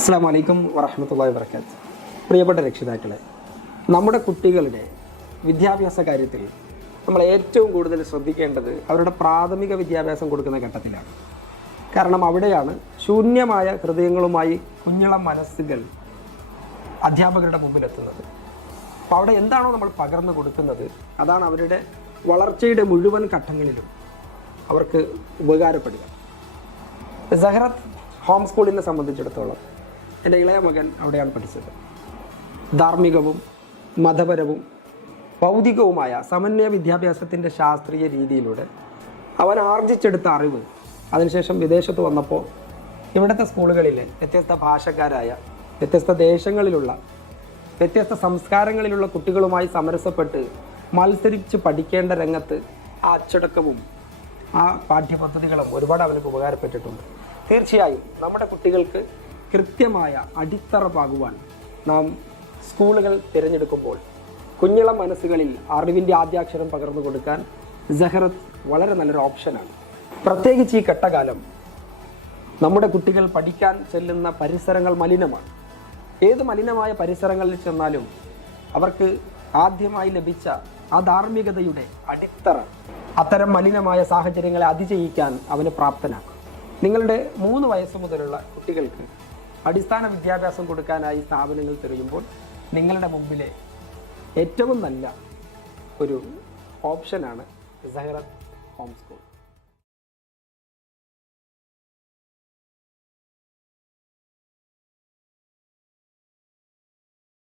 അസ്സലാമു അലൈക്കും വറഹ്മത്തുള്ളാഹി വബറകാതുഹു. പ്രിയപ്പെട്ട രക്ഷിതാക്കളെ, നമ്മുടെ കുട്ടികളുടെ വിദ്യാഭ്യാസ കാര്യത്തിൽ നമ്മൾ ഏറ്റവും കൂടുതൽ ശ്രദ്ധിക്കേണ്ടത് അവരുടെ പ്രാഥമിക വിദ്യാഭ്യാസം കൊടുക്കുന്ന ഘട്ടത്തിലാണ്. കാരണം അവിടെയാണ് ശൂന്യമായ ഹൃദയങ്ങളുമായി കുഞ്ഞിളം മനസ്സുകൾ അധ്യാപകരുടെ മുമ്പിലെത്തുന്നത്. അപ്പോൾ അവിടെ എന്താണോ നമ്മൾ പകർന്നു കൊടുക്കുന്നത് അതാണ് അവരുടെ വളർച്ചയുടെ മുഴുവൻ ഘട്ടങ്ങളിലും അവർക്ക് ഉപകാരപ്പെടുക. സഹറത്ത് ഹോം സ്കൂളിനെ സംബന്ധിച്ചിടത്തോളം എൻ്റെ ഇളയ മകൻ അവിടെയാണ് പഠിച്ചത്. ധാർമ്മികവും മതപരവും ഭൗതികവുമായ സമന്വയ വിദ്യാഭ്യാസത്തിൻ്റെ ശാസ്ത്രീയ രീതിയിലൂടെ അവൻ ആർജിച്ചെടുത്ത അറിവ് അതിനുശേഷം വിദേശത്ത് വന്നപ്പോൾ ഇവിടുത്തെ സ്കൂളുകളിൽ വ്യത്യസ്ത ഭാഷക്കാരായ വ്യത്യസ്ത ദേശങ്ങളിലുള്ള വ്യത്യസ്ത സംസ്കാരങ്ങളിലുള്ള കുട്ടികളുമായി സമരസപ്പെട്ട് മത്സരിച്ച് പഠിക്കേണ്ട രംഗത്ത് ആ അച്ചടക്കവും ആ പാഠ്യപദ്ധതികളും ഒരുപാട് അവർക്ക് ഉപകാരപ്പെട്ടിട്ടുണ്ട്. തീർച്ചയായും നമ്മുടെ കുട്ടികൾക്ക് കൃത്യമായ അടിത്തറ പാകുവാൻ നാം സ്കൂളുകൾ തിരഞ്ഞെടുക്കുമ്പോൾ കുഞ്ഞിളം മനസ്സുകളിൽ അറിവിൻ്റെ ആദ്യാക്ഷരം പകർന്നു കൊടുക്കാൻ സഹറത്ത് വളരെ നല്ലൊരു ഓപ്ഷനാണ്. പ്രത്യേകിച്ച് ഈ ഘട്ടകാലം നമ്മുടെ കുട്ടികൾ പഠിക്കാൻ ചെല്ലുന്ന പരിസരങ്ങൾ മലിനമാണ്. ഏത് മലിനമായ പരിസരങ്ങളിൽ ചെന്നാലും അവർക്ക് ആദ്യമായി ലഭിച്ച ആ ധാർമ്മികതയുടെ അടിത്തറ അത്തരം മലിനമായ സാഹചര്യങ്ങളെ അതിജയിക്കാൻ അവന് പ്രാപ്തനാക്കും. നിങ്ങളുടെ 3 വയസ്സ് മുതലുള്ള കുട്ടികൾക്ക് അടിസ്ഥാന വിദ്യാഭ്യാസം കൊടുക്കാനായി സ്ഥാപനങ്ങൾ തിരയുമ്പോൾ നിങ്ങളുടെ മുമ്പിലെ ഏറ്റവും നല്ല ഒരു ഓപ്ഷനാണ് സഹറത്ത് ഹോം സ്കൂൾ.